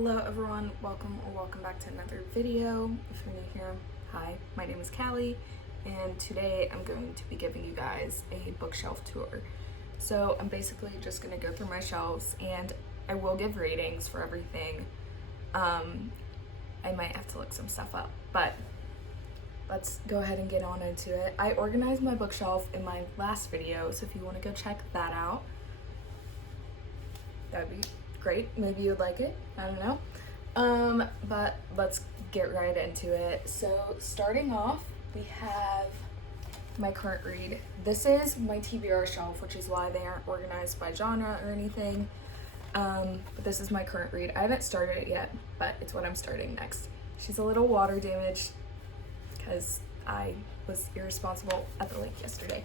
Hello everyone, welcome back to another video. If you're new here, hi, my name is Callie, and today I'm going to be giving you guys a bookshelf tour. So I'm basically just going to go through my shelves, and I will give ratings for everything. I might have to look some stuff up, but let's go ahead and get on into it. I organized my bookshelf in my last video, so if you want to go check that out, that'd be great. Maybe you'd like it, I don't know. But let's get right into it. So starting off, we have my current read. This is my TBR shelf, which is why they aren't organized by genre or anything. But this is my current read. I haven't started it yet, but it's what I'm starting next. She's a little water damaged because I was irresponsible at the lake yesterday.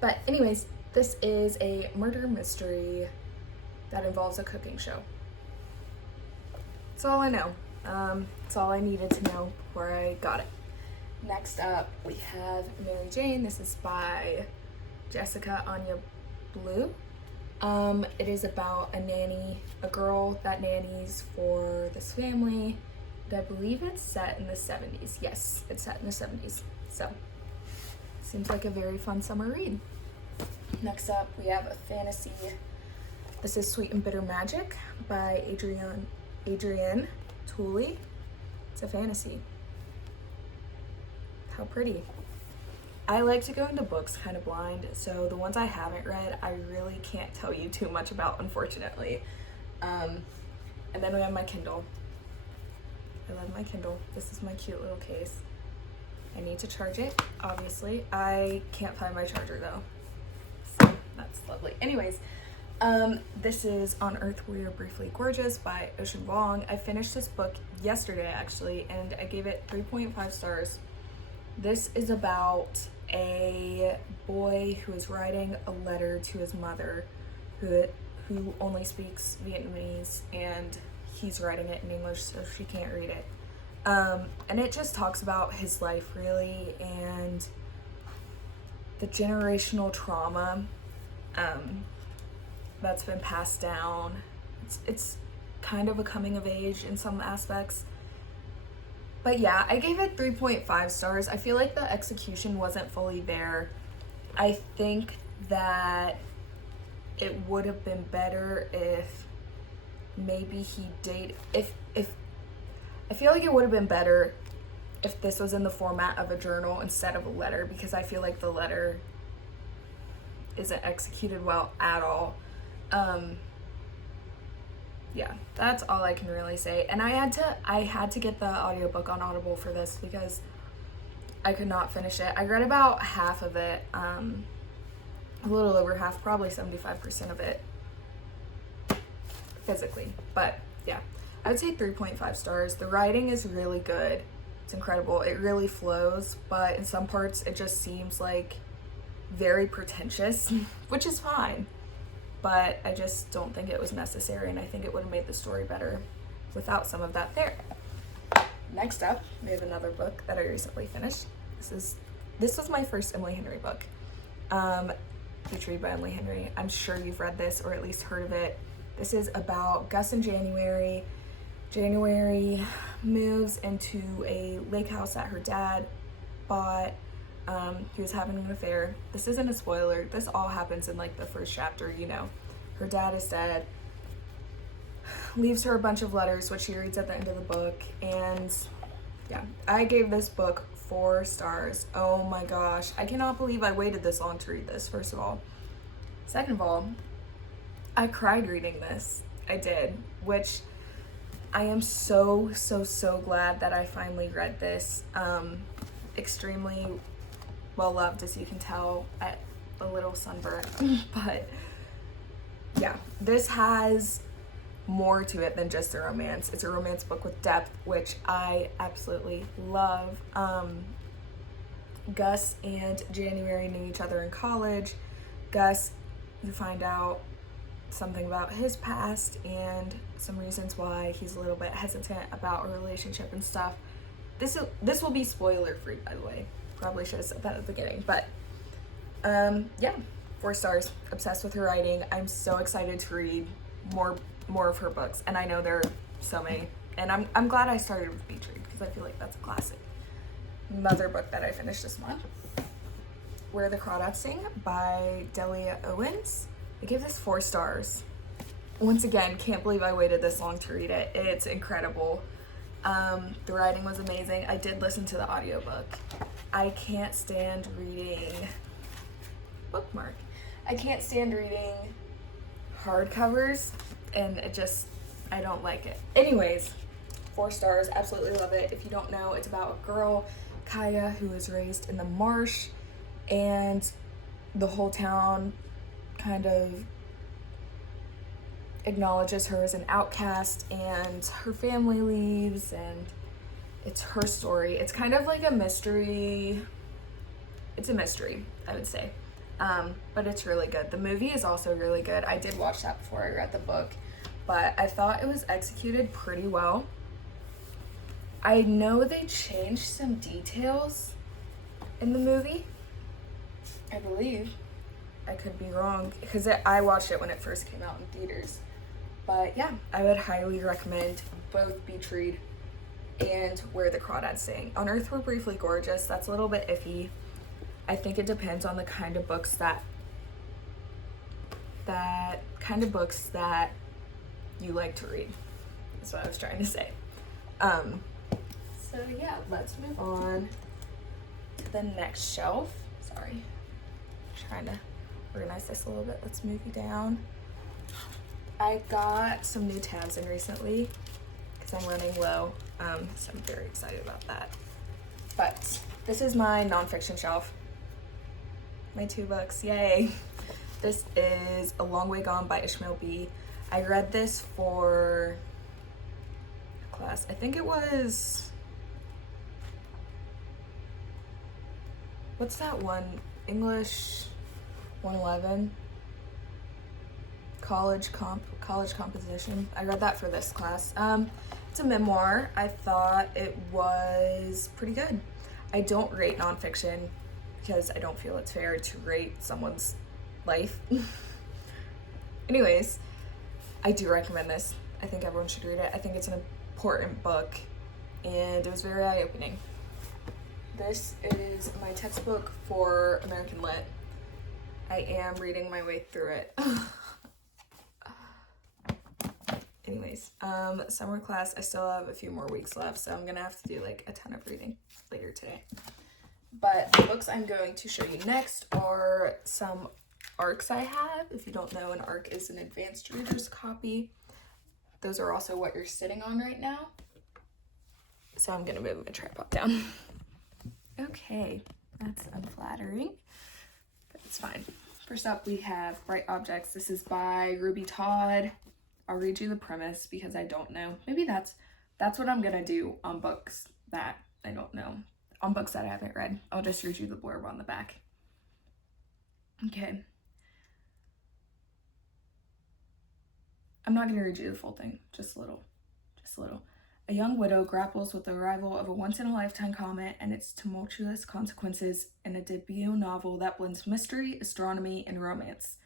But anyways, this is a murder mystery that involves a cooking show. That's all I know. That's all I needed to know before I got it. Next up, we have Mary Jane. This is by Jessica Anya Blue. It is about a girl that nannies for this family. I believe it's set in the 70s. Yes, it's set in the 70s. So, seems like a very fun summer read. Next up, we have a fantasy. This is Sweet and Bitter Magic by Adrienne Tooley. It's a fantasy. How pretty. I like to go into books kind of blind, so the ones I haven't read, I really can't tell you too much about, unfortunately. And then we have my Kindle. I love my Kindle. This is my cute little case. I need to charge it, obviously. I can't find my charger though, so that's lovely. Anyways, this is On Earth We Are Briefly Gorgeous by Ocean Vuong. I finished this book yesterday actually, and I gave it 3.5 stars. This is about a boy who is writing a letter to his mother who only speaks Vietnamese, and he's writing it in English so she can't read it. And it just talks about his life really, and the generational trauma that's been passed down. It's kind of a coming of age in some aspects. But yeah, I gave it 3.5 stars. I feel like the execution wasn't fully there. I think that it would have been better if maybe I feel like it would have been better if this was in the format of a journal instead of a letter, because I feel like the letter isn't executed well at all. Yeah, that's all I can really say. And I had to get the audiobook on Audible for this because I could not finish it. I read about half of it, a little over half, probably 75% of it physically. But yeah, I would say 3.5 stars. The writing is really good. It's incredible. It really flows, but in some parts it just seems like very pretentious, which is fine. But I just don't think it was necessary, and I think it would have made the story better without some of that there. Next up, we have another book that I recently finished. This was my first Emily Henry book. Featured by Emily Henry. I'm sure you've read this or at least heard of it. This is about Gus and January. January moves into a lake house that her dad bought. He was having an affair. This isn't a spoiler. This all happens in like the first chapter, you know. Her dad is dead. Leaves her a bunch of letters, which she reads at the end of the book. And yeah, I gave this book 4 stars. Oh my gosh. I cannot believe I waited this long to read this, first of all. Second of all, I cried reading this. I did, which I am so glad that I finally read this. Extremely well loved, as you can tell, at a little sunburn. But yeah, this has more to it than just a romance. It's a romance book with depth, which I absolutely love. Gus and January knew each other in college. Gus, you find out something about his past and some reasons why he's a little bit hesitant about a relationship and stuff. This will be spoiler free, by the way. Probably should have said that at the beginning, but yeah, 4 stars. Obsessed with her writing. I'm so excited to read more more of her books, and I know there are so many, and I'm glad I started with Beach Read because I feel like that's a classic. Another book that I finished this month, Where the Crawdads Sing by Delia Owens. I give this 4 stars. Once again, can't believe I waited this long to read it. It's incredible. The writing was amazing. I did listen to the audiobook. I can't stand reading bookmark. I can't stand reading hardcovers, and I don't like it. Anyways, 4 stars, absolutely love it. If you don't know, it's about a girl, Kaya, who is raised in the marsh, and the whole town kind of acknowledges her as an outcast, and her family leaves, and it's her story. It's kind of like a mystery. It's a mystery, I would say. But it's really good. The movie is also really good. I did watch that before I read the book, but I thought it was executed pretty well. I know they changed some details in the movie, I believe. I could be wrong because I watched it when it first came out in theaters. But yeah, I would highly recommend both Beach Read and Where the Crawdads Sing. On Earth We're Briefly Gorgeous, that's a little bit iffy. I think it depends on the kind of books that you like to read. That's what I was trying to say. So yeah, let's move on to the next shelf. Sorry, I'm trying to organize this a little bit. Let's move you down. I got some new tabs in recently because I'm running low, so I'm very excited about that. But this is my nonfiction shelf. My 2 books, yay. This is A Long Way Gone by Ishmael B. I read this for class. I think it was, what's that one? English 111? College composition. I read that for this class. It's a memoir. I thought it was pretty good. I don't rate nonfiction because I don't feel it's fair to rate someone's life. Anyways, I do recommend this. I think everyone should read it. I think it's an important book, and it was very eye-opening. This is my textbook for American Lit. I am reading my way through it. Anyways, summer class, I still have a few more weeks left, so I'm gonna have to do like a ton of reading later today. But the books I'm going to show you next are some ARCs I have. If you don't know, an ARC is an advanced reader's copy. Those are also what you're sitting on right now. So I'm gonna move my tripod down. Okay, that's unflattering, but it's fine. First up, we have Bright Objects. This is by Ruby Todd. I'll read you the premise because I don't know. Maybe that's what I'm gonna do on books that I don't know. On books that I haven't read, I'll just read you the blurb on the back. Okay. I'm not gonna read you the full thing, just a little. A young widow grapples with the arrival of a once-in-a-lifetime comet and its tumultuous consequences in a debut novel that blends mystery, astronomy, and romance.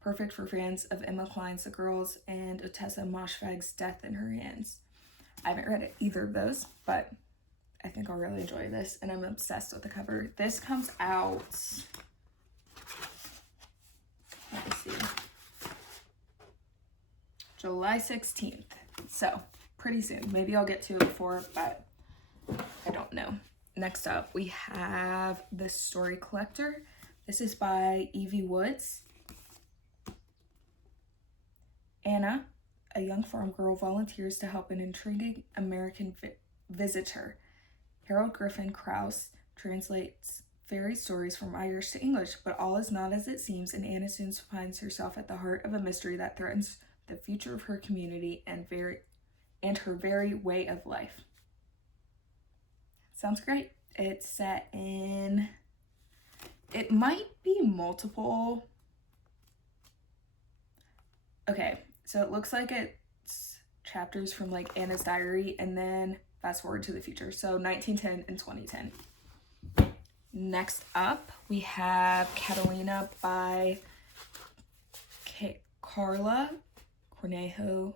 Perfect for fans of Emma Cline's The Girls and Ottessa Moshfegh's Death in Her Hands. I haven't read either of those, but I think I'll really enjoy this, and I'm obsessed with the cover. This comes out, let me see, July 16th, so pretty soon. Maybe I'll get to it before, but I don't know. Next up, we have The Story Collector. This is by Evie Woods. Anna, a young farm girl, volunteers to help an intriguing American visitor. Harold Griffin Krause translates fairy stories from Irish to English, but all is not as it seems, and Anna soon finds herself at the heart of a mystery that threatens the future of her community and her very way of life. Sounds great. It's set in, it might be multiple. Okay, so it looks like it's chapters from like Anna's diary and then fast forward to the future. So 1910 and 2010. Next up, we have Catalina by Carla Cornejo.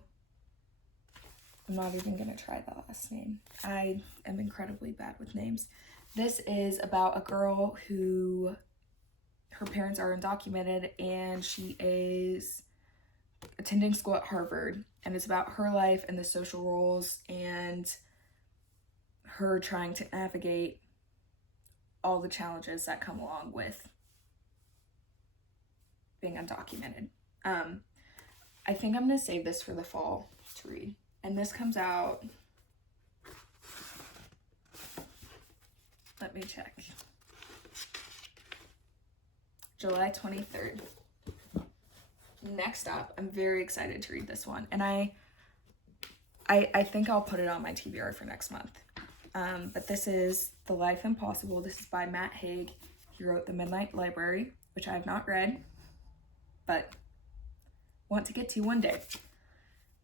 I'm not even gonna try the last name. I am incredibly bad with names. This is about a girl who, her parents are undocumented, and she is attending school at Harvard, and it's about her life and the social roles and her trying to navigate all the challenges that come along with being undocumented. I think I'm gonna save this for the fall to read. And this comes out, let me check, July 23rd. Next up, I'm very excited to read this one. And I think I'll put it on my TBR for next month. But this is The Life Impossible. This is by Matt Haig. He wrote The Midnight Library, which I have not read, but want to get to one day.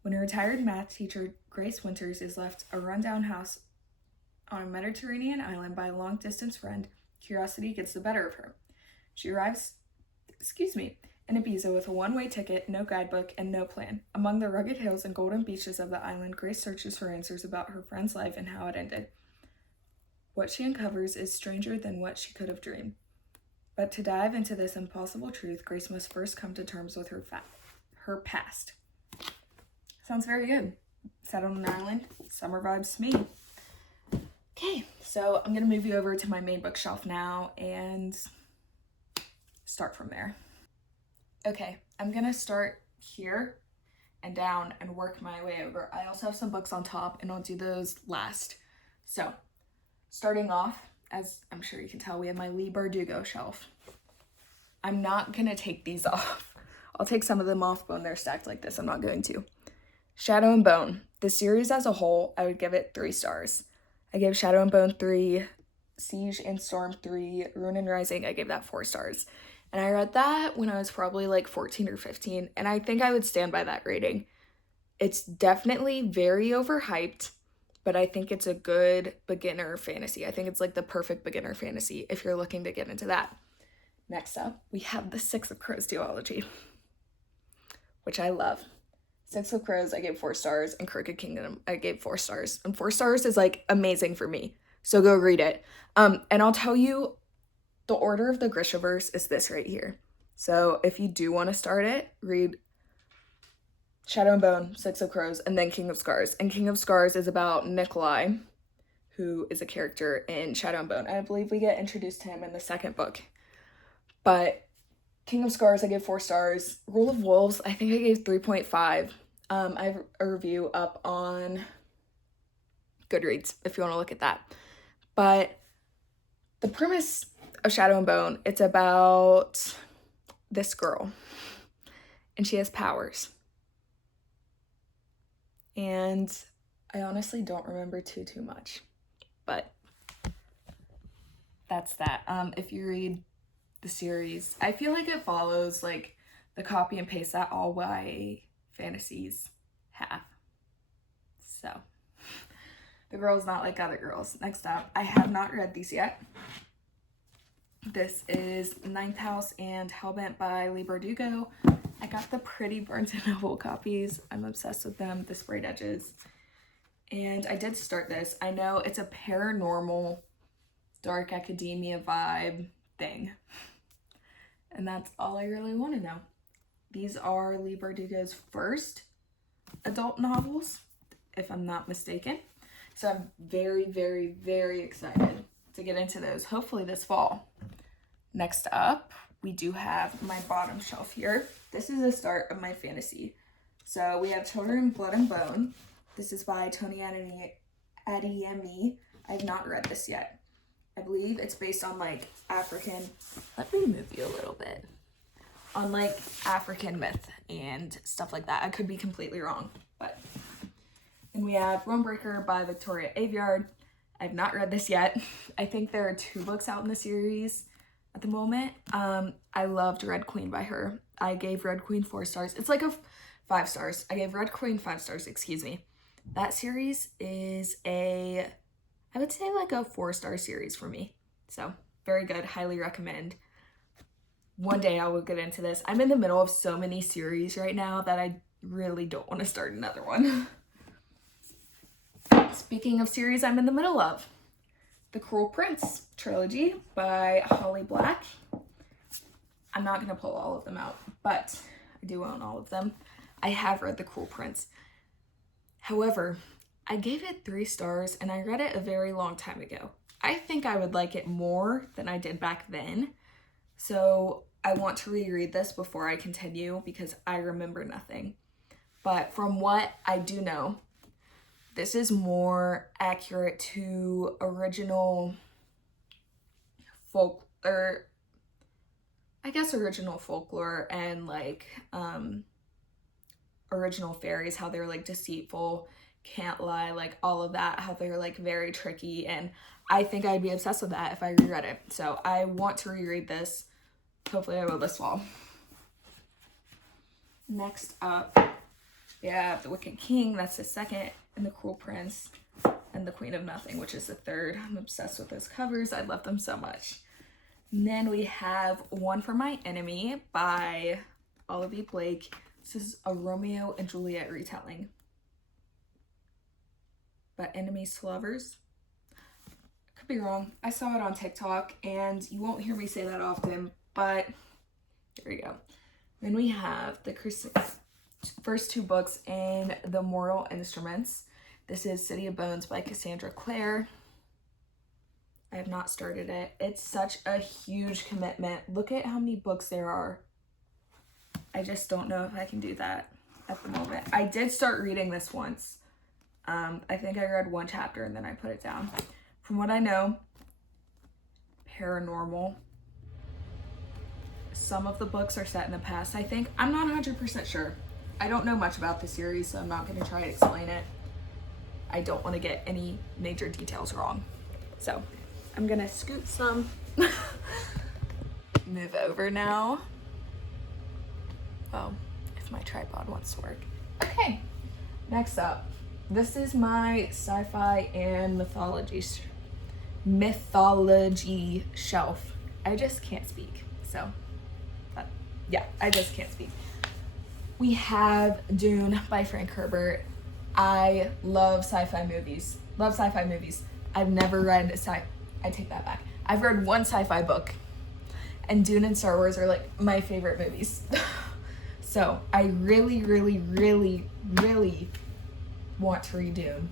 When a retired math teacher, Grace Winters, is left a rundown house on a Mediterranean island by a long-distance friend, curiosity gets the better of her. She arrives, in Ibiza with a one-way ticket, no guidebook, and no plan. Among the rugged hills and golden beaches of the island, Grace searches for answers about her friend's life and how it ended. What she uncovers is stranger than what she could have dreamed. But to dive into this impossible truth, Grace must first come to terms with her past. Sounds very good. Set on an island, summer vibes to me. Okay, so I'm gonna move you over to my main bookshelf now and start from there. Okay, I'm gonna start here and down and work my way over. I also have some books on top and I'll do those last. So, starting off, as I'm sure you can tell, we have my Lee Bardugo shelf. I'm not gonna take these off. I'll take some of them off, but when they're stacked like this, I'm not going to. Shadow and Bone. The series as a whole, I would give it 3 stars. I gave Shadow and Bone 3, Siege and Storm 3, Ruin and Rising, I gave that 4 stars. And I read that when I was probably like 14 or 15, and I think I would stand by that rating. It's definitely very overhyped, but I think it's a good beginner fantasy. I think it's like the perfect beginner fantasy if you're looking to get into that. Next up, we have the Six of Crows duology, which I love. Six of Crows, I gave 4 stars, and Crooked Kingdom, I gave 4 stars. And 4 stars is like amazing for me, so go read it. And I'll tell you, the order of the Grishaverse is this right here. So if you do want to start it, read Shadow and Bone, Six of Crows, and then King of Scars. And King of Scars is about Nikolai, who is a character in Shadow and Bone. I believe we get introduced to him in the second book. But King of Scars, I gave 4 stars. Rule of Wolves, I think I gave 3.5. I have a review up on Goodreads if you want to look at that. But the premise of Shadow and Bone, it's about this girl, and she has powers. And I honestly don't remember too much, but that's that. If you read the series, I feel like it follows like the copy and paste that all YA fantasies have. So the girl's not like other girls. Next up, I have not read these yet. This is Ninth House and Hellbent by Lee Bardugo. I got the pretty Barnes & Noble copies. I'm obsessed with them, the sprayed edges. And I did start this. I know it's a paranormal, dark academia vibe thing. And that's all I really want to know. These are Lee Bardugo's first adult novels, if I'm not mistaken. So I'm very, very, very excited to get into those, hopefully this fall. Next up, we do have my bottom shelf here. This is the start of my fantasy. So we have Children, Blood and Bone. This is by Tony Adeyemi. I have not read this yet. I believe it's based on like African, let me move you a little bit, on like African myth and stuff like that. I could be completely wrong, but. And we have Runebreaker by Victoria Aveyard. I've not read this yet. I think there are 2 books out in the series at the moment. I loved Red Queen by her. I gave Red Queen 4 stars. It's like a 5 stars. I gave Red Queen 5 stars, excuse me. That series is I would say like a 4-star series for me. So very good, highly recommend. One day I will get into this. I'm in the middle of so many series right now that I really don't want to start another one. Speaking of series I'm in the middle of, The Cruel Prince trilogy by Holly Black. I'm not going to pull all of them out, but I do own all of them. I have read The Cruel Prince. However, I gave it 3 stars and I read it a very long time ago. I think I would like it more than I did back then. So I want to reread this before I continue because I remember nothing. But from what I do know, this is more accurate to original original folklore and like original fairies, how they're like deceitful, can't lie, like all of that, how they're like very tricky, and I think I'd be obsessed with that if I reread it. So I want to reread this. Hopefully I will this fall. Next up, we have The Wicked King, that's the second, and The Cruel Prince, and The Queen of Nothing, which is the third. I'm obsessed with those covers. I love them so much. And then we have One for My Enemy by Olivia Blake. This is a Romeo and Juliet retelling. But enemies to lovers. Could be wrong. I saw it on TikTok, and you won't hear me say that often, but here we go. Then we have the first 2 books in The Mortal Instruments. This is City of Bones by Cassandra Clare. I have not started it. It's such a huge commitment. Look at how many books there are. I just don't know if I can do that at the moment. I did start reading this once. I think I read 1 chapter and then I put it down. From what I know, paranormal. Some of the books are set in the past, I think. I'm not 100% sure. I don't know much about the series, so I'm not going to try to explain it. I don't want to get any major details wrong. So I'm going to scoot some. Move over now. Well, if my tripod wants to work. Okay, next up. This is my sci-fi and mythology shelf. I just can't speak. So, yeah, I just can't speak. We have Dune by Frank Herbert. I love sci-fi movies. I've never read I take that back. I've read 1 sci-fi book, and Dune and Star Wars are like my favorite movies. So I really, really, really, really want to read Dune.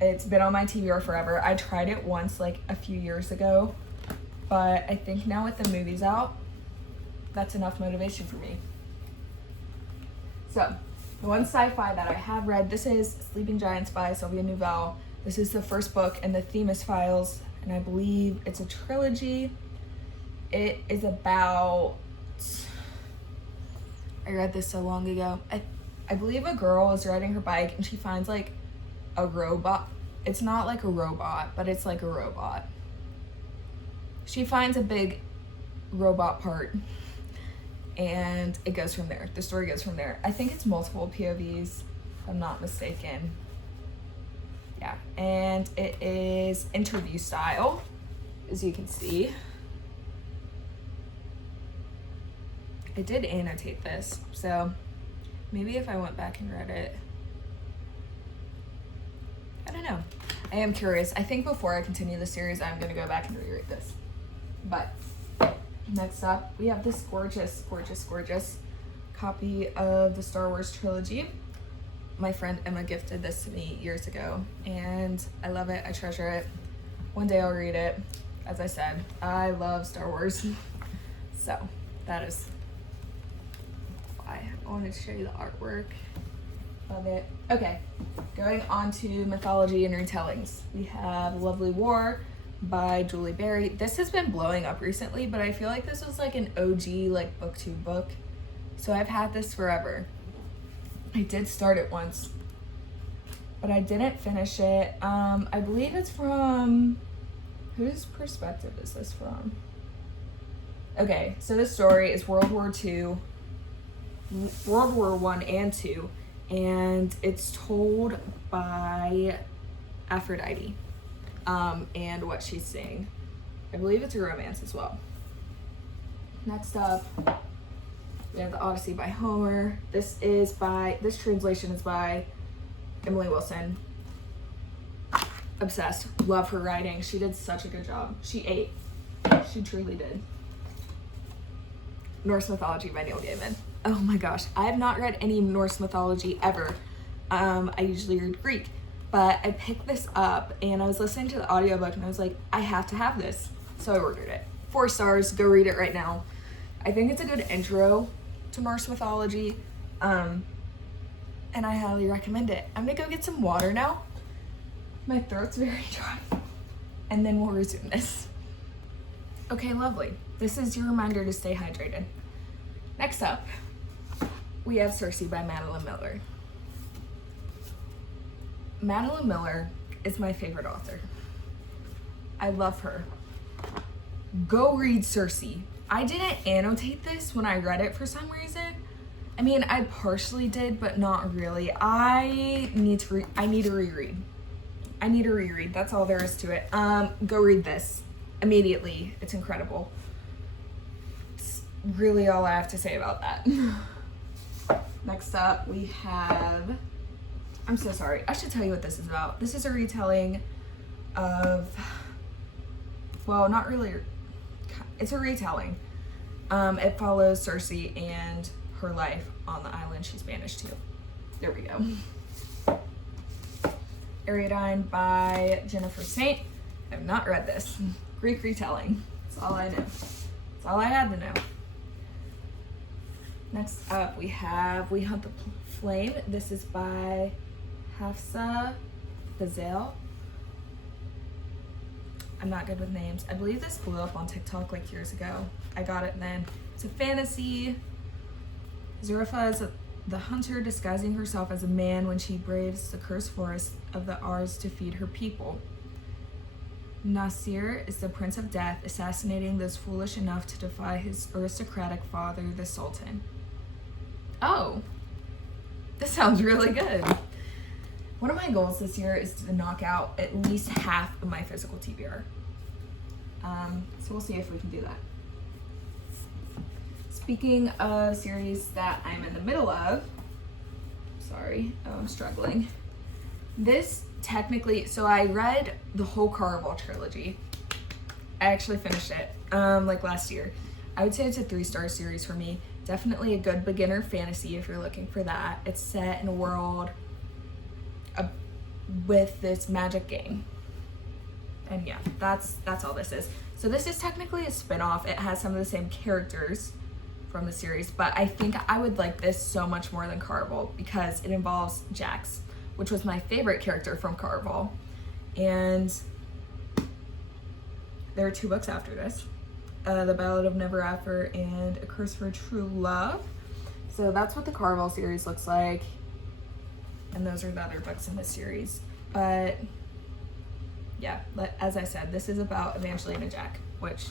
It's been on my TBR forever. I tried it once like a few years ago, but I think now with the movies out, that's enough motivation for me. So the one sci-fi that I have read, this is Sleeping Giants by Sylvia Nouvelle. This is the first book in the Themis Files, and I believe it's a trilogy. It is about, I read this so long ago. I believe a girl is riding her bike and she finds like a robot. It's not like a robot, but it's like a robot. She finds a big robot part and it goes from there. The story goes from there. I think it's multiple POVs, if I'm not mistaken. Yeah, and it is interview style, as you can see. I did annotate this, so maybe if I went back and read it, I don't know. I am curious. I think before I continue the series, I'm gonna go back and reread this. But next up, we have this gorgeous, gorgeous, gorgeous copy of the Star Wars trilogy. My friend Emma gifted this to me years ago, and I love it. I treasure it. One day I'll read it. As I said, I love Star Wars. So that is why I wanted to show you the artwork of it. Okay, going on to mythology and retellings. We have Lovely War by Julie Berry. This has been blowing up recently, but I feel like this was like an OG like booktube book. So I've had this forever. I did start it once, but I didn't finish it. I believe it's from, whose perspective is this from? Okay, so this story is World War I and II, and it's told by Aphrodite, and what she's seeing. I believe it's a romance as well. Next up, We have The Odyssey by Homer. This translation is by Emily Wilson. Obsessed. Love her writing. She did such a good job. She ate. She truly did. Norse Mythology by Neil Gaiman. Oh my gosh. I have not read any Norse mythology ever. I usually read Greek. But I picked this up and I was listening to the audiobook and I was like, I have to have this. So I ordered it. 4 stars. Go read it right now. I think it's a good intro to Norse mythology. And I highly recommend it. I'm gonna go get some water now. My throat's very dry. And then we'll resume this. Okay, lovely. This is your reminder to stay hydrated. Next up, we have Circe by Madeline Miller. Madeline Miller is my favorite author. I love her. Go read Circe. I didn't annotate this when I read it for some reason. I mean, I partially did, but not really. I need to reread. I need to reread. That's all there is to it. Go read this immediately. It's incredible. It's really all I have to say about that. Next up, we have... I'm so sorry. I should tell you what this is about. This is a retelling of... Well, not really. It's a retelling. It follows Circe and her life on the island she's banished to. There we go. Ariadne by Jennifer Saint. I have not read this. Greek retelling. That's all I know. That's all I had to know. Next up we have We Hunt the Flame. This is by Hafsa Bazale. I'm not good with names. I believe this blew up on TikTok like years ago. I got it then. It's a fantasy. Zurifa is the hunter disguising herself as a man when she braves the cursed forest of the Ars to feed her people. Nasir is the Prince of Death, assassinating those foolish enough to defy his aristocratic father, the Sultan. Oh, this sounds really good. One of my goals this year is to knock out at least half of my physical TBR. So we'll see if we can do that. Speaking of series that I'm in the middle of, I'm struggling. This technically, so I read the whole Caraval trilogy. I actually finished it like last year. I would say it's a 3-star series for me. Definitely a good beginner fantasy if you're looking for that. It's set in a world with this magic game. And yeah, that's all this is. So this is technically a spin-off. It has some of the same characters from the series, but I think I would like this so much more than Caraval because it involves Jax, which was my favorite character from Caraval. And there are 2 books after this. The Ballad of Never After and A Curse for True Love. So that's what the Caraval series looks like. And those are the other books in this series. But yeah, as I said, this is about Evangelina Jack, which,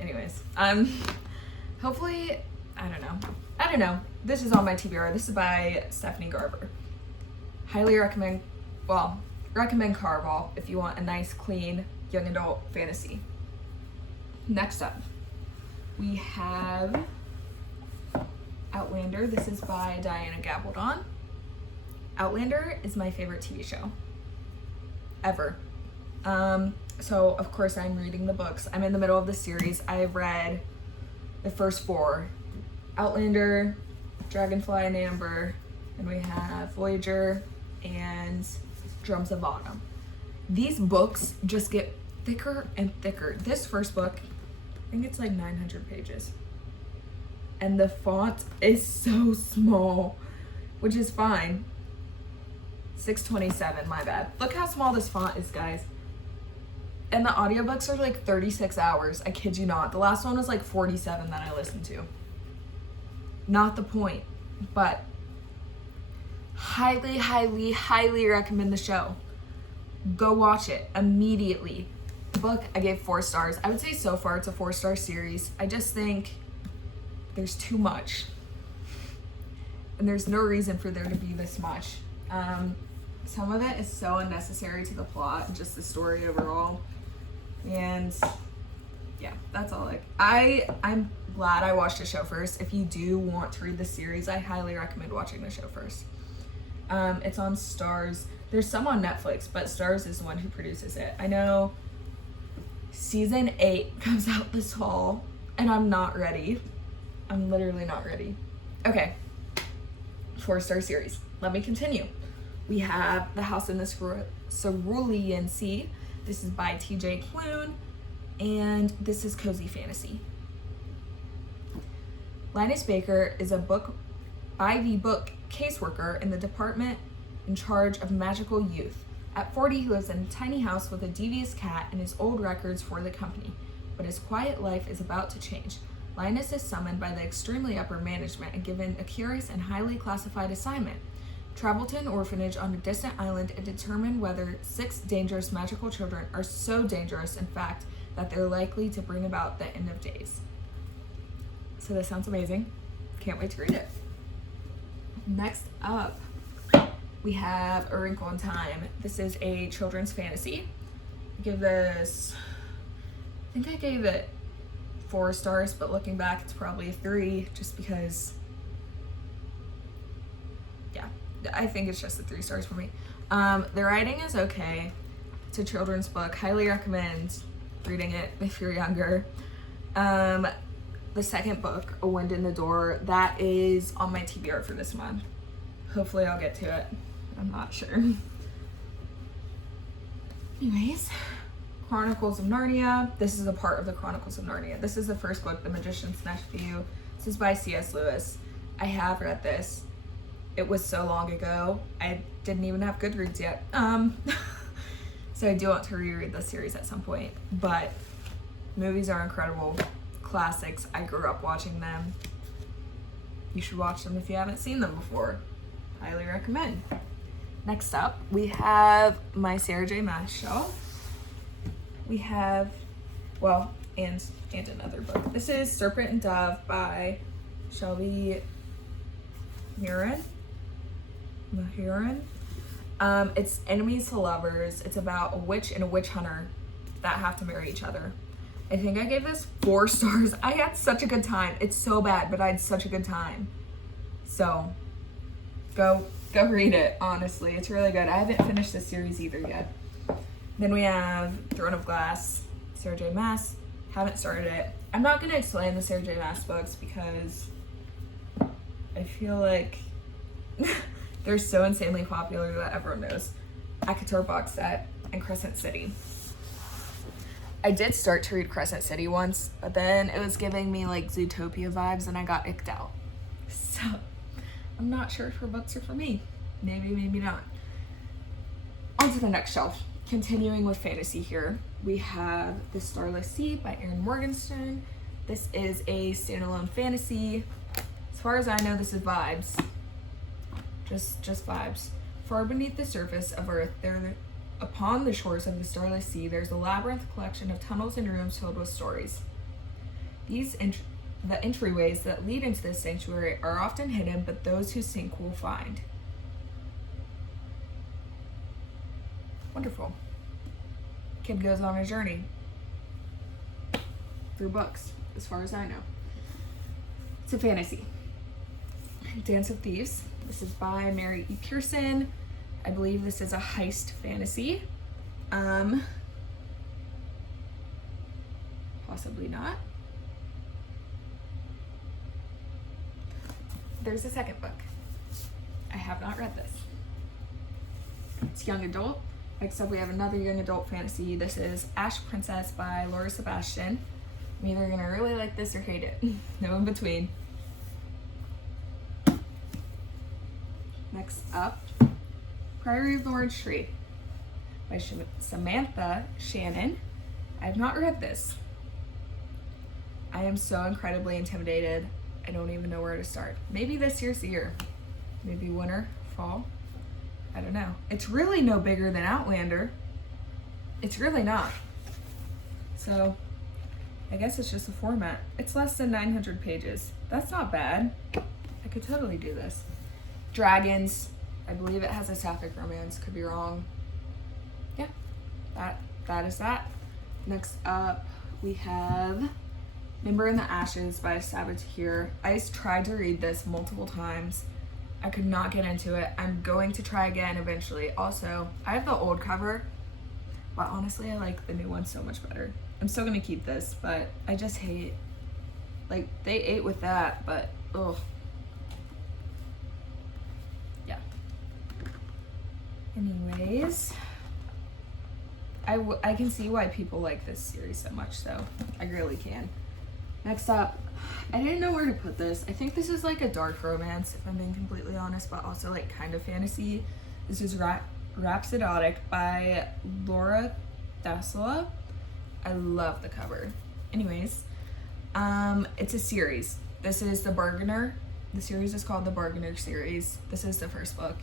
anyways, hopefully, I don't know. This is on my TBR. This is by Stephanie Garber. Highly recommend Caraval if you want a nice, clean, young adult fantasy. Next up, we have Outlander. This is by Diana Gabaldon. Outlander is my favorite TV show ever. So of course I'm reading the books. I'm in the middle of the series. I've read the first 4. Outlander, Dragonfly and Amber, and we have Voyager and Drums of Autumn. These books just get thicker and thicker. This first book, I think it's like 900 pages. And the font is so small, which is fine. 627, my bad. Look how small this font is, guys. And the audiobooks are like 36 hours. I kid you not. The last one was like 47 that I listened to. Not the point, but highly, highly, highly recommend the show. Go watch it immediately. The book, I gave 4 stars. I would say so far it's a 4-star series. I just think there's too much. And there's no reason for there to be this much. Some of it is so unnecessary to the plot and just the story overall. And yeah, that's all. I'm glad I watched the show first. If you do want to read the series, I highly recommend watching the show first. It's on Stars. There's some on Netflix, but Stars is the one who produces it. I know season 8 comes out this fall, and I'm not ready. I'm literally not ready. Okay, 4-star series. Let me continue. We have The House in the Cerulean Sea. This is by TJ Klune, and this is cozy fantasy. Linus Baker is a book caseworker in the department in charge of magical youth. At 40, he lives in a tiny house with a devious cat and his old records for the company, but his quiet life is about to change. Linus is summoned by the extremely upper management and given a curious and highly classified assignment. Travel to an orphanage on a distant island and determine whether 6 dangerous magical children are so dangerous, in fact, that they're likely to bring about the end of days. So this sounds amazing. Can't wait to read it. Next up, we have A Wrinkle in Time. This is a children's fantasy. I think I gave it 4 stars, but looking back, it's probably a 3, just because, yeah, I think it's just a 3 stars for me. The writing is okay. It's a children's book. Highly recommend reading it if you're younger. The second book, A Wind in the Door, that is on my TBR for this month. Hopefully I'll get to it. I'm not sure. Anyways, Chronicles of Narnia. This is a part of the Chronicles of Narnia. This is the first book, The Magician's Nephew. This is by C.S. Lewis. I have read this. It was so long ago. I didn't even have Goodreads yet. So I do want to reread the series at some point. But movies are incredible. Classics. I grew up watching them. You should watch them if you haven't seen them before. Highly recommend. Next up, we have my Sarah J. Maas shelf. We have, and another book. This is Serpent and Dove by Shelby Mahurin. It's enemies to lovers. It's about a witch and a witch hunter that have to marry each other. I think I gave this 4 stars. I had such a good time. It's so bad, but I had such a good time. So, go read it, honestly. It's really good. I haven't finished the series either yet. Then we have Throne of Glass, Sarah J. Maas. Haven't started it. I'm not going to explain the Sarah J. Maas books because I feel like they're so insanely popular that everyone knows. ACOTAR box set and Crescent City. I did start to read Crescent City once, but then it was giving me like Zootopia vibes and I got icked out. So I'm not sure if her books are for me. Maybe, maybe not. On to the next shelf. Continuing with fantasy here, we have The Starless Sea by Erin Morgenstern. This is a standalone fantasy. As far as I know, this is vibes. Just vibes. Far beneath the surface of Earth, upon the shores of the Starless Sea, there's a labyrinth collection of tunnels and rooms filled with stories. The entryways that lead into this sanctuary are often hidden, but those who seek will find. Wonderful. Kid goes on a journey through books, as far as I know. It's a fantasy. Dance of Thieves. This is by Mary E. Pearson. I believe this is a heist fantasy. Possibly not. There's a second book. I have not read this. It's young adult. Like I said, we have another young adult fantasy. This is Ash Princess by Laura Sebastian. I'm either gonna really like this or hate it. No in between. Next up, Priory of the Orange Tree by Samantha Shannon. I have not read this. I am so incredibly intimidated. I don't even know where to start. Maybe this year's the year. Maybe winter, fall. I don't know. It's really no bigger than Outlander. It's really not. So, I guess it's just a format. It's less than 900 pages. That's not bad. I could totally do this. Dragons. I believe it has a sapphic romance. Could be wrong. Yeah, that is that. Next up, we have Member in the Ashes by Sabbath here. I tried to read this multiple times. I could not get into it. I'm going to try again eventually. Also, I have the old cover, but honestly, I like the new one so much better. I'm still gonna keep this, but I just hate, like, they ate with that, but, ugh. Yeah. Anyways, I can see why people like this series so much, so I really can. Next up, I didn't know where to put this. I think this is like a dark romance, if I'm being completely honest, but also like kind of fantasy. This is Rhapsodic by Laura Dasila. I love the cover. Anyways, it's a series. This is The Bargainer. The series is called The Bargainer series. This is the first book.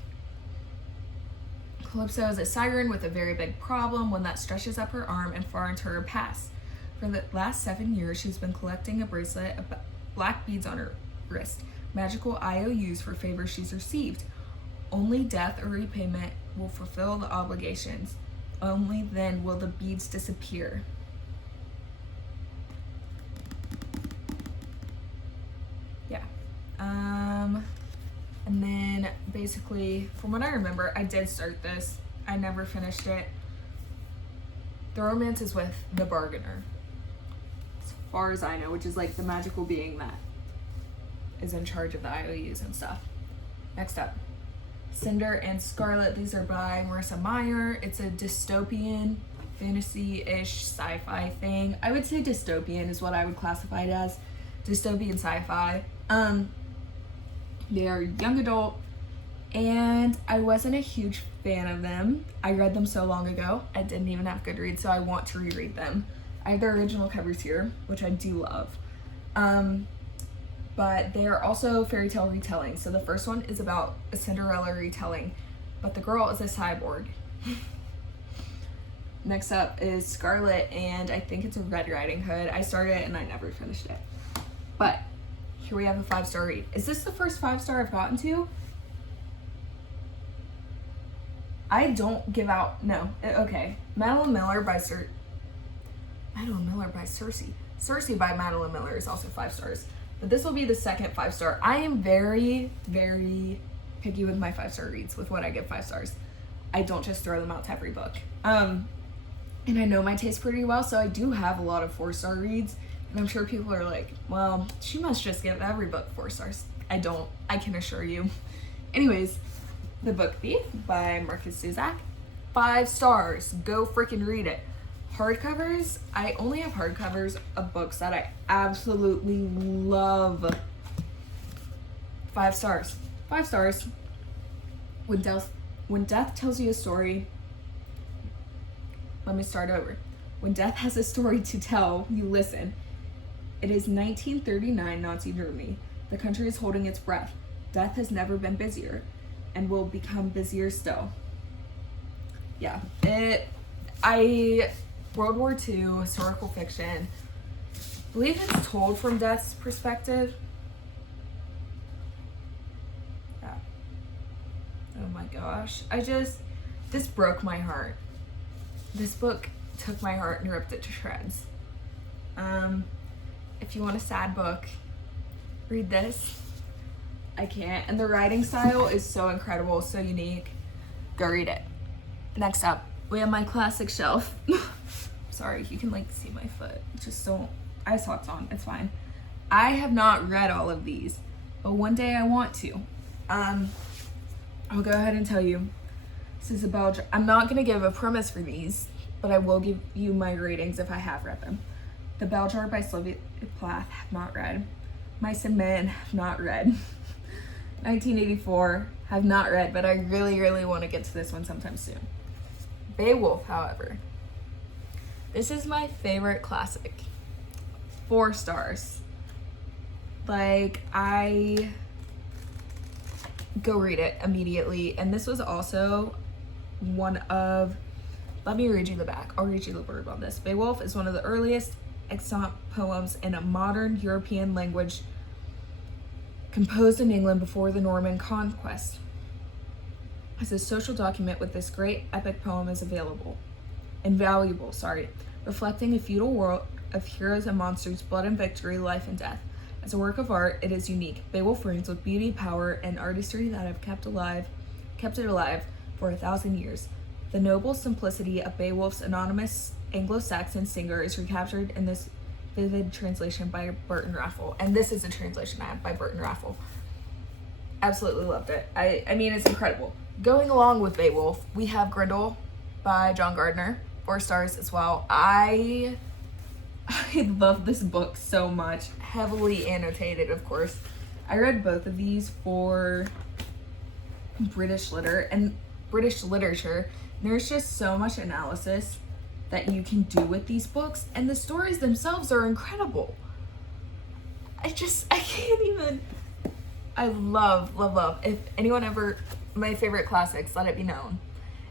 Calypso is a siren with a very big problem, one that stretches up her arm and far into her past. For the last 7 years, she's been collecting a bracelet of black beads on her wrist, magical IOUs for favors she's received. Only death or repayment will fulfill the obligations. Only then will the beads disappear. Yeah. And then basically, from what I remember, I did start this. I never finished it. The romance is with the Bargainer, as far as I know, which is like the magical being that is in charge of the IOUs and stuff. Next up, Cinder and Scarlet. These are by Marissa Meyer. It's a dystopian, fantasy-ish sci-fi thing. I would say dystopian is what I would classify it as. Dystopian sci-fi. They are young adult, and I wasn't a huge fan of them. I read them so long ago. I didn't even have Goodreads, so I want to reread them. I have their original covers here, which I do love. But they are also fairy tale retelling. So the first one is about a Cinderella retelling, but the girl is a cyborg. Next up is Scarlet, and I think it's a Red Riding Hood. I started it and I never finished it. But here we have a 5-star read. Is this the first 5-star I've gotten to? I don't give out, no, okay. Madeline Miller by Circe by Madeline Miller is also 5 stars. But this will be the second 5-star. I am very, very picky with my 5-star reads, with what I give 5 stars. I don't just throw them out to every book. And I know my taste pretty well, so I do have a lot of 4-star reads. And I'm sure people are like, well, she must just give every book 4 stars. I don't, I can assure you. Anyways, The Book Thief by Marcus Zuzak. 5 stars. Go freaking read it. Hardcovers, I only have hardcovers of books that I absolutely love. 5 stars. 5 stars. When death tells you a story, let me start over. When death has a story to tell, you listen. It is 1939 Nazi Germany. The country is holding its breath. Death has never been busier and will become busier still. Yeah, World War II, historical fiction. I believe it's told from death's perspective. Yeah. Oh my gosh. This broke my heart. This book took my heart and ripped it to shreds. If you want a sad book, read this. I can't. And the writing style is so incredible, so unique. Go read it. Next up, we have my classic shelf. Sorry, you can like see my foot. Just don't, I have socks on, it's fine. I have not read all of these, but one day I want to. I'll go ahead and tell you. This is about, I'm not gonna give a premise for these, but I will give you my ratings if I have read them. The Bell Jar by Sylvia Plath, have not read. Mice and Men, have not read. 1984, have not read, but I really, really want to get to this one sometime soon. Beowulf, however. This is my favorite classic. 4 stars. Like, I go read it immediately. And this was also one of, let me read you the back. I'll read you the blurb on this. Beowulf is one of the earliest extant poems in a modern European language composed in England before the Norman conquest. As a social document with this great epic poem is invaluable, reflecting a feudal world of heroes and monsters, blood and victory, life and death. As a work of art, it is unique. Beowulf reigns with beauty, power, and artistry that have kept it alive for 1,000 years. The noble simplicity of Beowulf's anonymous Anglo-Saxon singer is recaptured in this vivid translation by Burton Raffel. And this is a translation I have by Burton Raffel. Absolutely loved it. I mean, it's incredible. Going along with Beowulf, we have Grendel by John Gardner, 4 stars as well. I love this book so much. Heavily annotated, of course. I read both of these for British literature. There's just so much analysis that you can do with these books, and the stories themselves are incredible. I can't even. I love. If anyone ever, my favorite classics, let it be known.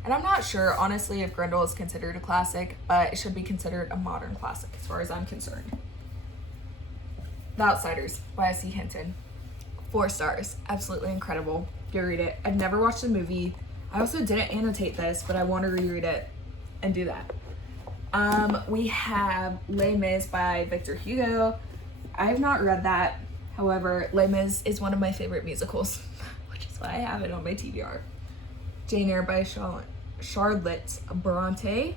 And I'm not sure, honestly, if Grendel is considered a classic, but it should be considered a modern classic as far as I'm concerned. The Outsiders by S.E. Hinton. 4 stars. Absolutely incredible. Go read it. I've never watched the movie. I also didn't annotate this, but I want to reread it and do that. We have Les Mis by Victor Hugo. I have not read that. However, Les Mis is one of my favorite musicals, which is why I have it on my TBR. Jane Eyre by Charlotte Bronte.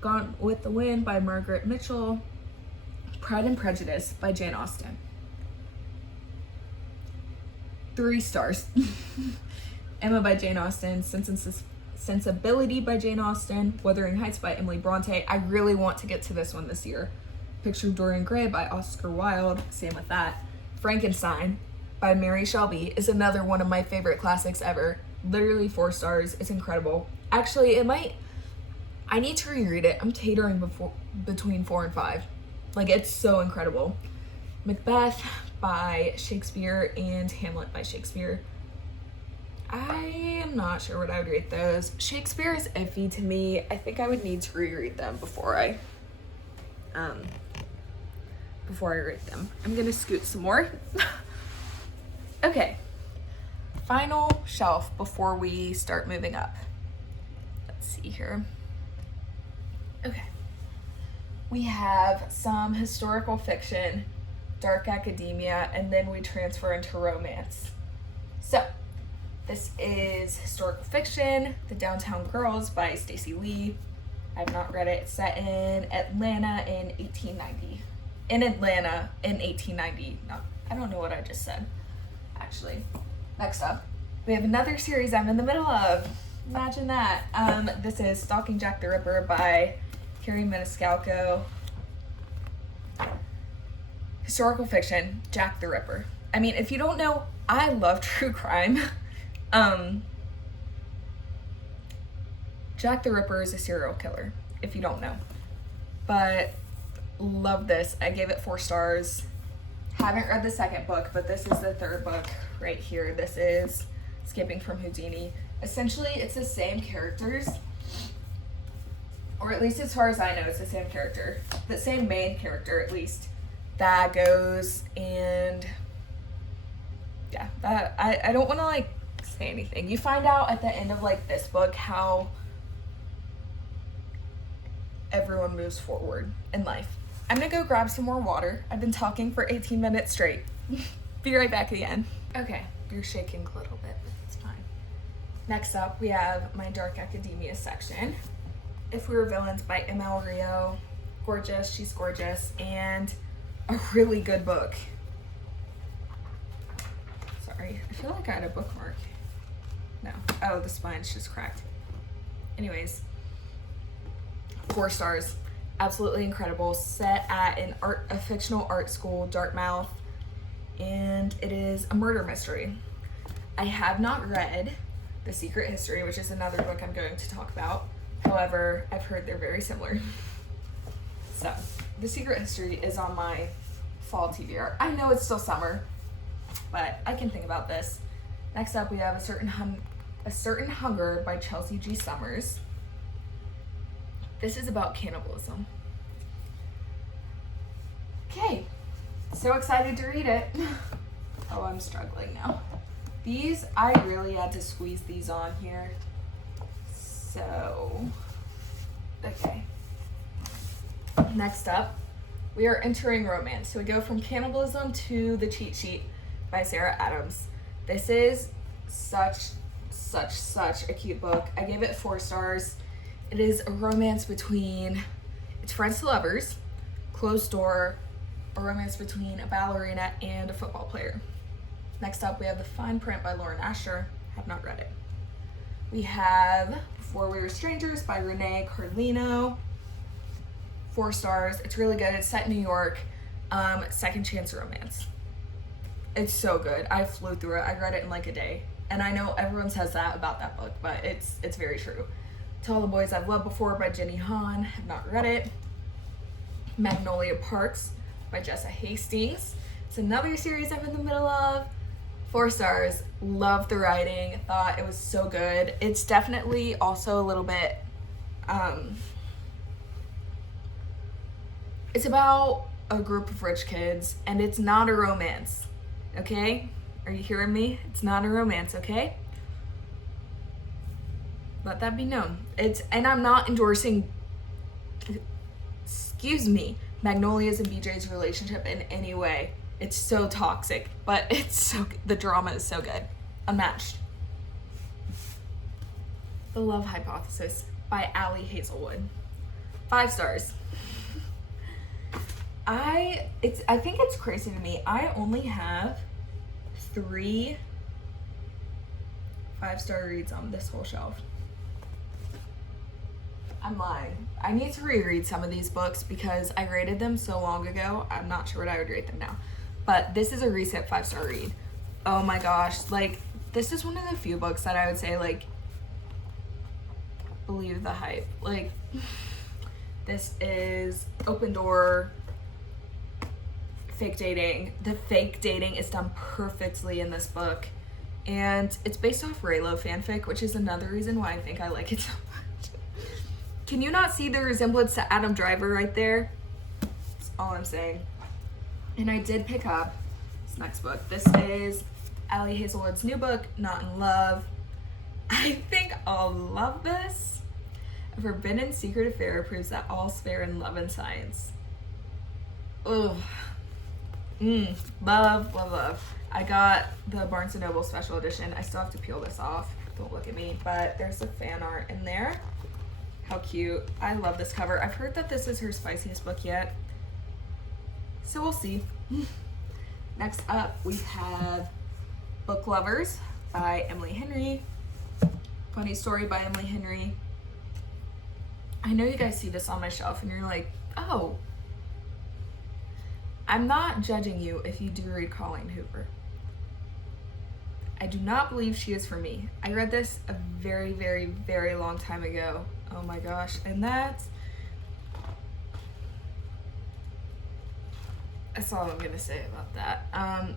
Gone with the Wind by Margaret Mitchell. Pride and Prejudice by Jane Austen. 3 stars. Emma by Jane Austen. Sensibility by Jane Austen. Wuthering Heights by Emily Bronte. I really want to get to this one this year. Picture of Dorian Gray by Oscar Wilde. Same with that. Frankenstein by Mary Shelley is another one of my favorite classics ever. Literally 4 stars. It's incredible. Actually, I need to reread it. I'm teetering between 4 and 5. Like, it's so incredible. Macbeth by Shakespeare and Hamlet by Shakespeare. I am not sure what I would rate those. Shakespeare is iffy to me. I think I would need to reread them before I rate them. I'm gonna scoot some more. Okay. Final shelf before we start moving up. Let's see here. Okay. We have some historical fiction, dark academia, and then we transfer into romance. So, this is historical fiction, The Downtown Girls by Stacey Lee. I have not read it. It's set in Atlanta in 1890. In Atlanta in 1890. No, I don't know what I just said, actually. Next up, we have another series I'm in the middle of. Imagine that. This is Stalking Jack the Ripper by Carrie Maniscalco. Historical fiction, Jack the Ripper. I mean, if you don't know, I love true crime. Jack the Ripper is a serial killer, if you don't know. But love this. I gave it 4 stars. Haven't read the second book, but this is the 3rd book right here. This is Skipping from Houdini. Essentially, it's the same characters, or at least as far as I know, it's the same character. The same main character, at least, that goes and yeah, that I don't want to like say anything. You find out at the end of like this book how everyone moves forward in life. I'm gonna go grab some more water. I've been talking for 18 minutes straight. Be right back again. Okay, you're shaking a little bit, but it's fine. Next up, we have my dark academia section. If We Were Villains by M.L. Rio. Gorgeous, she's gorgeous, and a really good book. Sorry, I feel like I had a bookmark. No. Oh, the spine's just cracked. Anyways, 4 stars. Absolutely incredible. Set at a fictional art school, Dartmouth, and it is a murder mystery. I have not read The Secret History, which is another book I'm going to talk about. However, I've heard they're very similar. So, The Secret History is on my fall TBR. I know it's still summer, but I can think about this. Next up, we have A Certain Hunger by Chelsea G. Summers. This is about cannibalism. Okay, so excited to read it. Oh, I'm struggling now. These, I really had to squeeze these on here. So, okay. Next up, we are entering romance. So we go from cannibalism to The Cheat Sheet by Sarah Adams. This is such a cute book. I gave it 4 stars. It is a romance between, it's friends to lovers, closed door, a romance between a ballerina and a football player. Next up, we have The Fine Print by Lauren Asher. Have not read it. We have Before We Were Strangers by Renee Carlino. 4 stars. It's really good. It's set in New York. Second chance romance. It's so good. I flew through it. I read it in like a day. And I know everyone says that about that book, but it's very true. To All the Boys I've Loved Before by Jenny Han. Have not read it. Magnolia Parks by Jessa Hastings. It's another series I'm in the middle of. 4 stars. Love the writing. Thought it was so good. It's definitely also a little bit, it's about a group of rich kids, and it's not a romance, okay? Are you hearing me? It's not a romance, okay? Let that be known. And I'm not endorsing, excuse me, Magnolia's and BJ's relationship in any way. It's so toxic, but the drama is so good. Unmatched. The Love Hypothesis by Allie Hazelwood. 5 stars. I think it's crazy to me. I only have 3 5-star reads on this whole shelf. I'm lying. I need to reread some of these books because I rated them so long ago. I'm not sure what I would rate them now. But this is a recent 5-star read. Oh my gosh. Like, this is one of the few books that I would say, like, believe the hype. Like, this is Open Door, fake dating. The fake dating is done perfectly in this book. And it's based off Raylo fanfic, which is another reason why I think I like it so much. Can you not see the resemblance to Adam Driver right there? That's all I'm saying. And I did pick up this next book. This is Allie Hazelwood's new book, Not in Love. I think I'll love this. A forbidden secret affair proves that all's fair in love and science. Ugh. Love. I got the Barnes & Noble special edition. I still have to peel this off. Don't look at me. But there's a fan art in there. How cute. I love this cover. I've heard that this is her spiciest book yet. So we'll see. Next up, we have Book Lovers by Emily Henry. Funny story by Emily Henry. I know you guys see this on my shelf and you're like, oh. I'm not judging you if you do read Colleen Hoover. I do not believe she is for me. I read this a very, very, very long time ago. Oh my gosh. And that's all I'm gonna say about that. I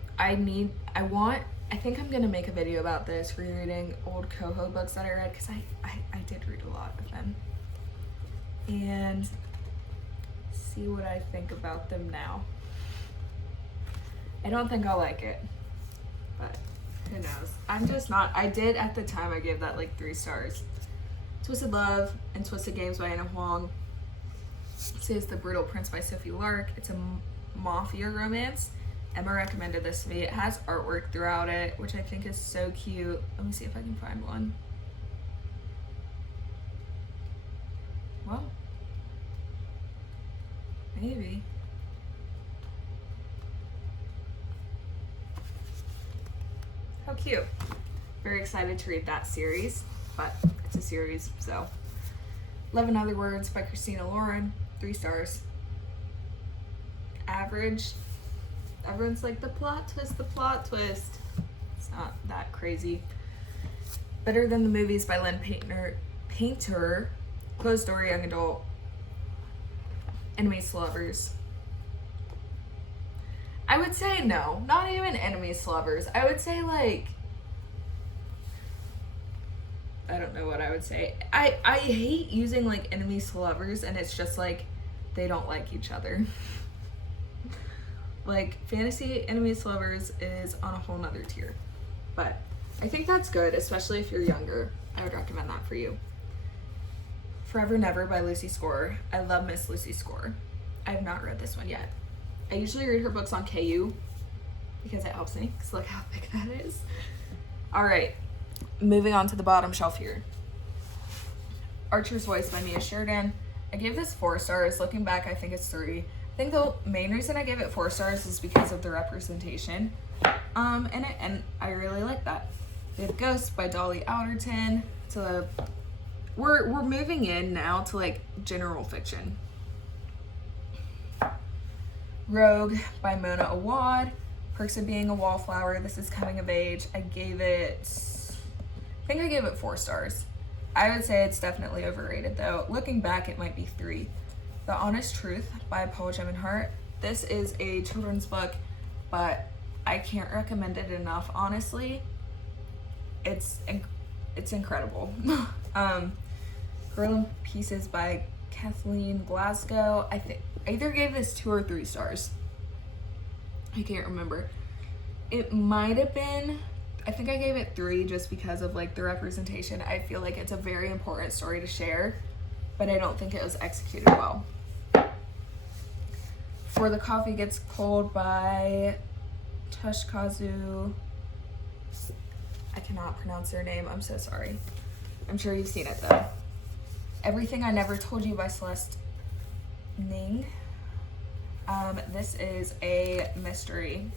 think I'm gonna make a video about this, rereading old Coho books that I read, because I did read a lot of them. And see what I think about them now. I don't think I'll like it, but who knows. I'm just not, I did at the time, I gave that like 3 stars. Twisted Love and Twisted Games by Anna Huang. This is The Brutal Prince by Sophie Lark. It's a mafia romance. Emma recommended this to me. It has artwork throughout it, which I think is so cute. Let me see if I can find one. Well, maybe. How cute. Very excited to read that series, but it's a series, so. Love in Other Words by Christina Lauren. 3 stars. Average. Everyone's like, the plot twist. It's not that crazy. Better Than the Movies by Lynn Painter. Closed Door, Young Adult. Enemies to Lovers. I would say no, not even enemies to lovers. I would say like, I don't know what I would say. I hate using like enemies to lovers, and it's just like they don't like each other. Like fantasy enemies to lovers is on a whole nother tier. But I think that's good, especially if you're younger. I would recommend that for you. Forever Never by Lucy Score. I love Miss Lucy Score. I have not read this one yet. I usually read her books on KU because it helps me, because look how thick that is. All right, moving on to the bottom shelf here. Archer's Voice by Mia Sheridan. I gave this 4 stars. Looking back, I think it's 3. I think the main reason I gave it 4 stars is because of the representation in it, and I really like that. We have Ghost by Dolly Alderton. We're moving in now to like general fiction. Rogue by Mona Awad. Perks of Being a Wallflower. This is coming of age. I think I gave it 4 stars. I would say it's definitely overrated though. Looking back, it might be 3. The Honest Truth by Paul Gemmenhart. This is a children's book, but I can't recommend it enough, honestly. It's incredible. Girl in Pieces by Kathleen Glasgow. I either gave this 2 or 3 stars. I can't remember. It might have been, I think I gave it 3 just because of like the representation. I feel like it's a very important story to share, but I don't think it was executed well. For the Coffee Gets Cold by Toshikazu. I cannot pronounce their name. I'm so sorry. I'm sure you've seen it though. Everything I Never Told You by Celeste Ning. This is a mystery.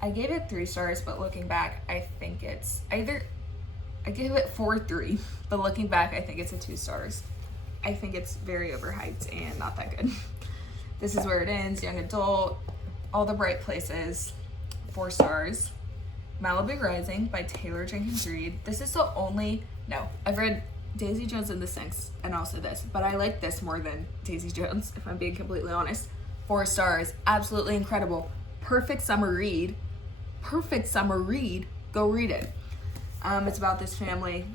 I gave it 3 stars, but looking back, I think it's I gave it 4 3, but looking back, I think it's a 2 stars. I think it's very overhyped and not that good. This Is Where It Ends, young adult. All the Bright Places, 4 stars. Malibu Rising by Taylor Jenkins Reid. This is the only, no, I've read Daisy Jones and the Six and also this, but I like this more than Daisy Jones, if I'm being completely honest. 4 stars, absolutely incredible. Perfect summer read. Perfect summer read. Go read it. It's about this family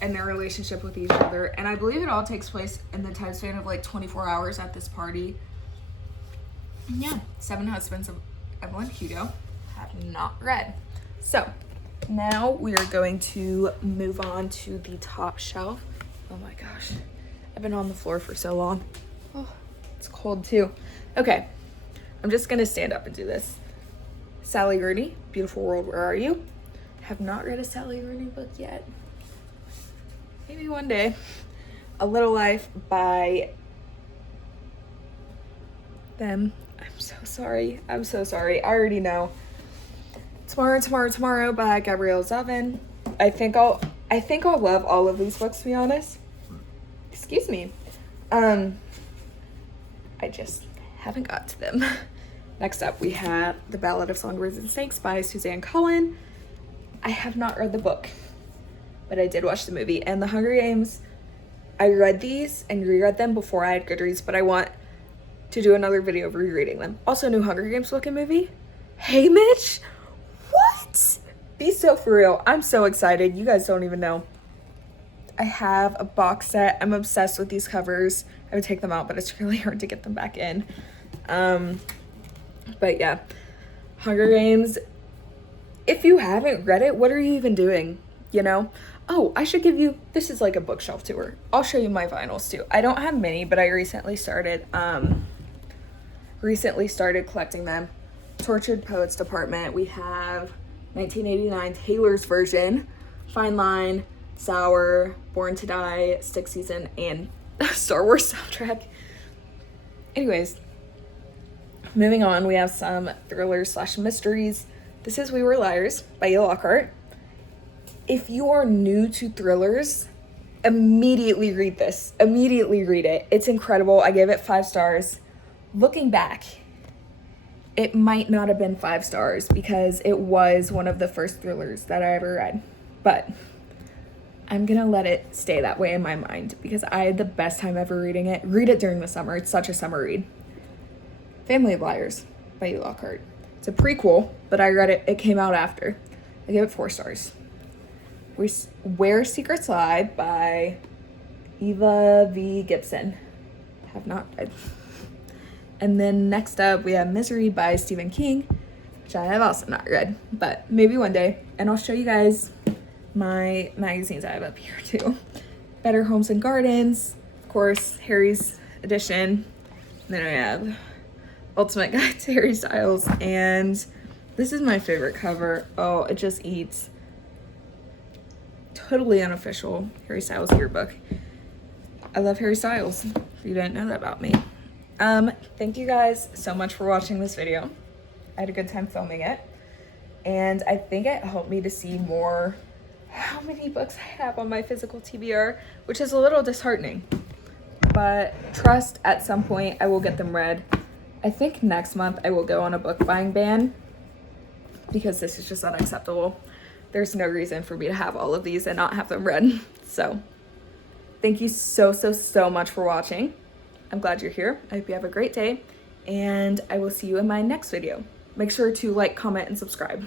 and their relationship with each other, and I believe it all takes place in the time span of like 24 hours at this party. Yeah, 7 Husbands of Evelyn Hugo. Have not read. So now we are going to move on to the top shelf. Oh my gosh, I've been on the floor for so long. Oh, it's cold too. Okay, I'm just gonna stand up and do this. Sally Rooney, Beautiful World, Where Are You? Have not read a Sally Rooney book yet. Maybe one day. A Little Life by them. I'm so sorry. I'm so sorry. I already know. Tomorrow by Gabrielle Zevin. I think I'll love all of these books, to be honest. Excuse me. I just haven't got to them. Next up, we have The Ballad of Songbirds and Snakes by Suzanne Collin. I have not read the book, but I did watch the movie. And The Hunger Games, I read these and reread them before I had Goodreads, but I want to do another video of rereading them. Also, new Hunger Games book and movie. Hey, Mitch! What? Be so for real. I'm so excited. You guys don't even know. I have a box set. I'm obsessed with these covers. I would take them out, but it's really hard to get them back in. But yeah, Hunger Games. If you haven't read it, what are you even doing? You know? Oh, I should give you, this is like a bookshelf tour. I'll show you my vinyls too. I don't have many, but I recently started collecting them. Tortured Poets Department. We have 1989 Taylor's version, Fine Line, Sour, Born to Die, Stick Season, and Star Wars soundtrack. Anyways, moving on, we have some thrillers / mysteries. This is We Were Liars by E. Lockhart. If you are new to thrillers, immediately read this. Immediately read it. It's incredible. I gave it 5 stars. Looking back, it might not have been 5 stars because it was one of the first thrillers that I ever read. But I'm gonna let it stay that way in my mind because I had the best time ever reading it. Read it during the summer. It's such a summer read. Family of Liars by E. Lockhart. It's a prequel, but I read it. It came out after. I gave it 4 stars. Where Secrets Lie by Eva V. Gibson. Have not read. And then next up, we have Misery by Stephen King, which I have also not read, but maybe one day. And I'll show you guys my magazines I have up here too. Better Homes and Gardens, of course, Harry's edition. Then I have Ultimate Guide to Harry Styles, and this is my favorite cover. Oh, it just eats. Totally unofficial Harry Styles yearbook. I love Harry Styles, if you didn't know that about me. Thank you guys so much for watching this video. I had a good time filming it, and I think it helped me to see more how many books I have on my physical TBR, which is a little disheartening, but trust at some point I will get them read. I think next month I will go on a book buying ban because this is just unacceptable. There's no reason for me to have all of these and not have them read. So thank you so much for watching. I'm glad you're here. I hope you have a great day, and I will see you in my next video. Make sure to like, comment, and subscribe.